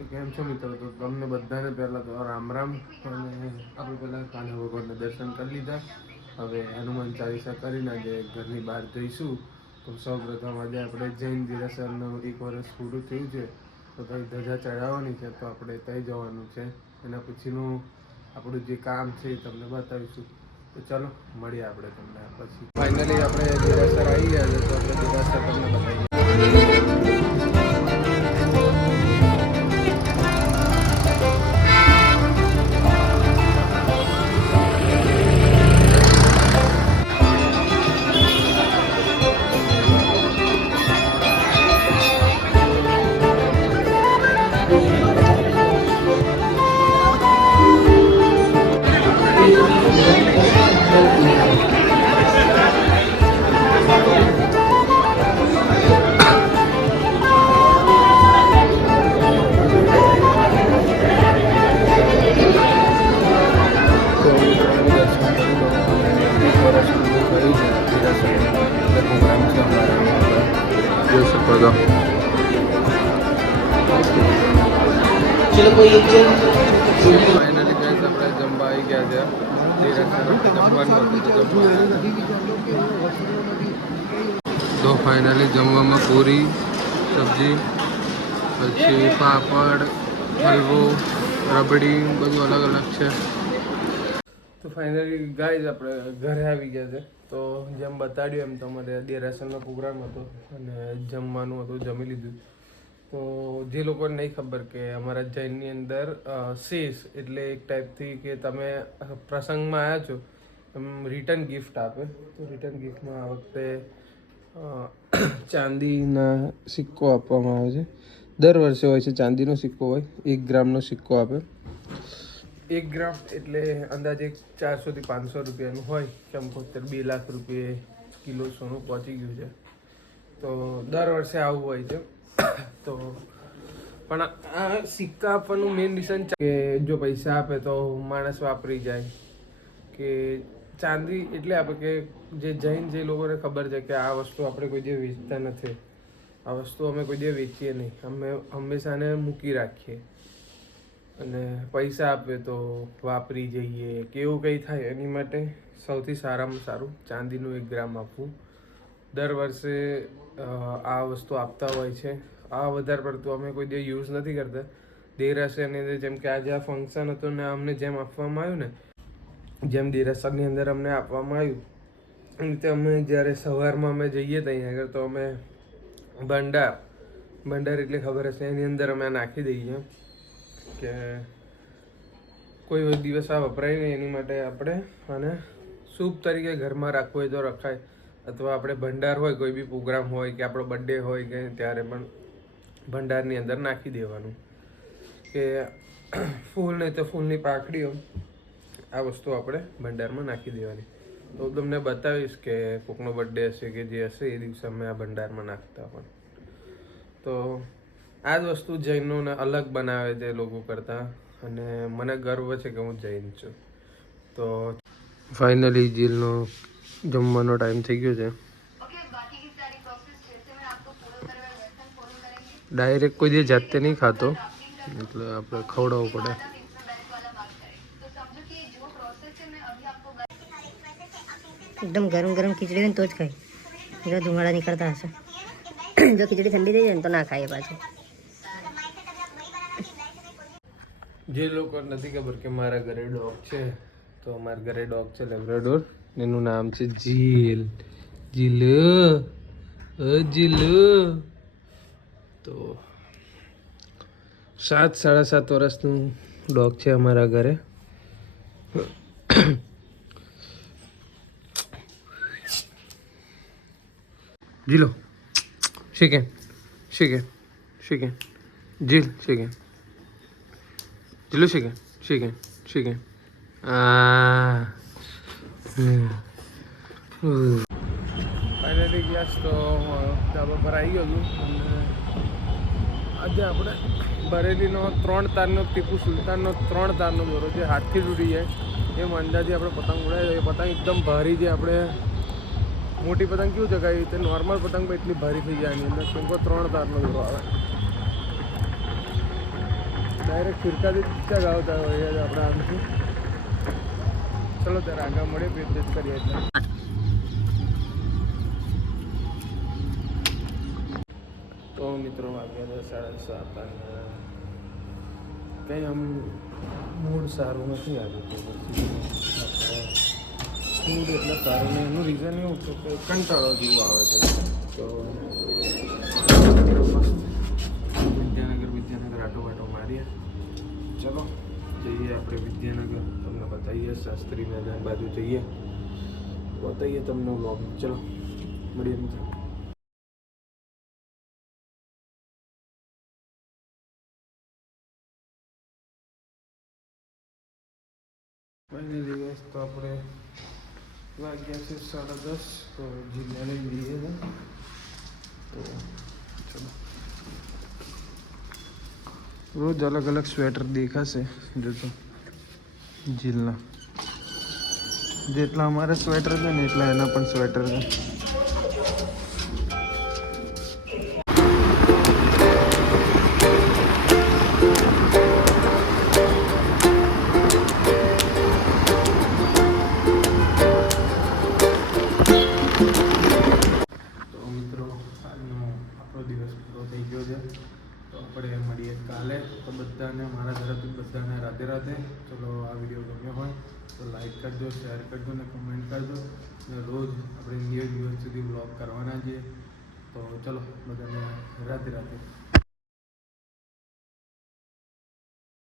તો કેમ છો મિત્રો? તો તમને બધાને પહેલાં તો રામ રામ. અને આપણે પહેલાં કાલે ભગવાનના દર્શન કરી લીધા. હવે હનુમાન ચાલીસા કરીને આજે ઘરની બહાર જઈશું. તો સૌપ્રથમ આજે આપણે જૈન દેરાસરનું 1 વર્ષ પૂરું થયું છે. તો ત્યાં ધજા ચડાવવાની છે, તો આપણે ત્યાં જવાનું છે. એના પછીનું આપણું જે કામ છે એ તમને બતાવીશું. તો ચાલો મળીએ આપણે તમને પછી. ફાઇનલી આપણે દેરાસર આવી ગયા છે, તો આપણે દેરાસર તમને બતાવીએ. ફાઇનલી ગાઈસ આપણે જમવા આવી ગયા છે. જમવાનું તો ફાઇનલી જમવામાં પૂરી સબ્જી, પછી પાપડ, હલવો, રબડી બધું અલગ અલગ છે. તો ફાઇનલી ગાઈસ આપણે ઘરે આવી ગયા છે. તો જેમ બતાડ્યું એમ તમારે દેરાસરનો પ્રોગ્રામ હતો અને જમવાનું હતું, જમી લીધું. તો જે લોકોને નહીં ખબર કે અમારા જૈનની અંદર શેષ એટલે એક ટાઈપથી કે તમે પ્રસંગમાં આવ્યા છો એમ રિટર્ન ગિફ્ટ આપે. તો રિટર્ન ગિફ્ટમાં આ વખતે ચાંદીના સિક્કો આપવામાં આવે છે. દર વર્ષે હોય છે ચાંદીનો સિક્કો હોય, 1 ગ્રામનો સિક્કો આપે. 1 ગ્રામ એટલે અંદાજે 400 થી 500 રૂપિયાનું હોય. કેમ કે 2 લાખ રૂપિયે કિલો સોનું પહોંચી ગયું છે. તો દર વર્ષે આવું હોય છે. તો પણ આ સિક્કા આપવાનું મેઇન રીઝન કે જો પૈસા આપે તો માણસ વાપરી જાય. કે ચાંદી એટલે આપે કે જે જૈન જે લોકોને ખબર છે કે આ વસ્તુ આપણે કોઈ દિવસ વેચતા નથી, આ વસ્તુ અમે કોઈ દિવસ વેચીએ નહીં, અમે હંમેશાને મૂકી રાખીએ. અને પૈસા આપે તો વાપરી જઈએ કે એવું કંઈ થાય, એની માટે સૌથી સારામાં સારું ચાંદીનું 1 ગ્રામ આપવું. દર વર્ષે આ વસ્તુ આપતા હોય છે. આ વધારે પડતું અમે કોઈ દિવસ યુઝ નથી કરતા. દેરાસરની અંદર જેમ કે આજે આ ફંક્શન હતું ને અમને જેમ આપવામાં આવ્યું ને, જેમ દેરાસરની અંદર અમને આપવામાં આવ્યું એ રીતે અમે જ્યારે સવારમાં અમે જઈએ ત્યાં આગળ તો અમે ભંડાર એટલે ખબર હશે, એની અંદર અમે નાખી દઈએ કે કોઈ દિવસ આ વપરાય નહીં. એની માટે આપણે આને શુભ તરીકે ઘરમાં રાખવું હોય તો રખાય, અથવા આપણે ભંડાર હોય, કોઈ બી પ્રોગ્રામ હોય કે આપણો બર્થડે હોય કે ત્યારે પણ ભંડારની અંદર નાખી દેવાનું. કે ફૂલ નહીં તો ફૂલની પાંખડીઓ આ વસ્તુ આપણે ભંડારમાં નાખી દેવાની. તો હું તમને બતાવીશ કે કોકનો બર્થડે હશે કે જે હશે એ દિવસે અમે આ ભંડારમાં નાખતા પણ. તો આ જ વસ્તુ જૈનોને અલગ બનાવે છે લોકો કરતાં, અને મને ગર્વ છે કે હું જૈન છું. તો ફાઇનલી જીલનો જમવાનો ટાઈમ થઈ ગયો છે. ડાયરેક્ટ કોઈ દે જાતે નહીં ખાતો, એટલે આપણે ખવડાવવું પડે. एकदम गरम गरम खिचड़ी હોય તો જ ખાય, જો ધુમાડા નીકળતા હશે. જો ખીચડી ઠંડી થઈ જાય ને તો ના ખાય પાછું. જે લોકો નથી ખબર કે મારા ઘરે ડોગ છે, તો મારા ઘરે ડોગ છે લેબ્રાડોર. એનું નામ છે જીલ. જીલ તો 7-7.5 વર્ષનું ડોગ છે અમારા ઘરે. જીલો શેકેન શેકેન શેકેન જીલ શેકેન જીલો શેકેન શેકેન શેકેન. ફાઇનલી ગ્લાસ તો ધાબા પર આવી ગયો હતું. આજે આપણે બરેલીનો 3 તારનો ટીપુ સુલતાનનો 3 તારનો દોરો જે હાથથી તૂટી જાય એમ અંદાજે આપણે પતંગ ઉડાવી. એ પતંગ એકદમ ભારી છે. આપણે મોટી પતંગ કેવું છે કે રીતે નોર્મલ પતંગ પણ એટલી ભારી થઈ જાય એની અંદર, કેમ કે 3 તારનો દોરો આવે. ડાયરેક્ટ ફિરકાથી ક્યાં ગાવતા હોય આપણે આમથી. ચલો ત્યારે આગળ મળે પેજ કરીએ એટલે. તો મિત્રો વાગ્યા 7:30 અને કંઈ આમ મૂડ સારું નથી આવ્યું. તો પછી મૂડ એટલે સારું નહીં. એનું રીઝન એવું છે કે કંટાળો જેવું આવે છે. તો વિદ્યાનગર આટો વાટો મારીએ. ચલો જઈએ આપણે વિદ્યાનગર, તમને બતાવીએ શાસ્ત્રી મેદાન બાજુ જઈએ, બતાવીએ તમને વ્લોગ. ચલો મળીએ મિત્રો. ફાઇનલી દિવસ તો આપણે વાગ્યા છે 10:30. તો જિલ્લાને જઈએ છે. તો ચલો રોજ અલગ અલગ સ્વેટર દેખાશે જોજો. જીલના જેટલા અમારે સ્વેટર છે ને એટલા એના પણ સ્વેટર છે. તો મિત્રો આજનો આપણો દિવસ પૂરો થઈ ગયો છે. તો આપણે મળીએ કાલે. તો બધાને મારા તરફથી બધાને રાધે રાધે. ચલો આ વિડીયો ગમ્યો હોય તો લાઈક કરજો, શેર કરજો ને કમેન્ટ કરજો. ને રોજ આપણે 9 દિવસ સુધી બ્લોગ કરવાના છીએ. તો ચલો બધાને રાધે રાધે.